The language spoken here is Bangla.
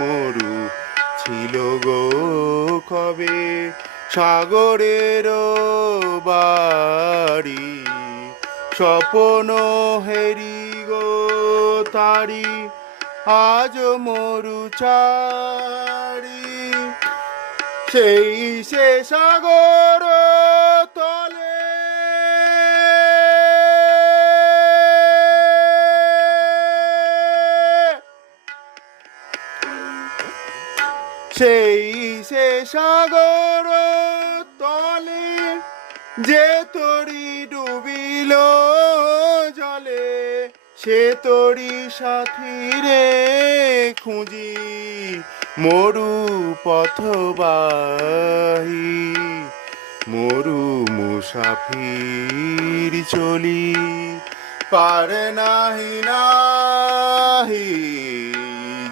মরু ছিল গো কবে সাগরের বাড়ি, স্বপ্ন হেরি গো তারি আজ মরু চারি। সেই সে সাগর তলে সেই সে সাগর তলে যে তরি ডুবিল জলে, সে তরি সাথী রে খুঁজি মরু পথবাহী, মরু মুসাফির চলি পারে নাহি নাহি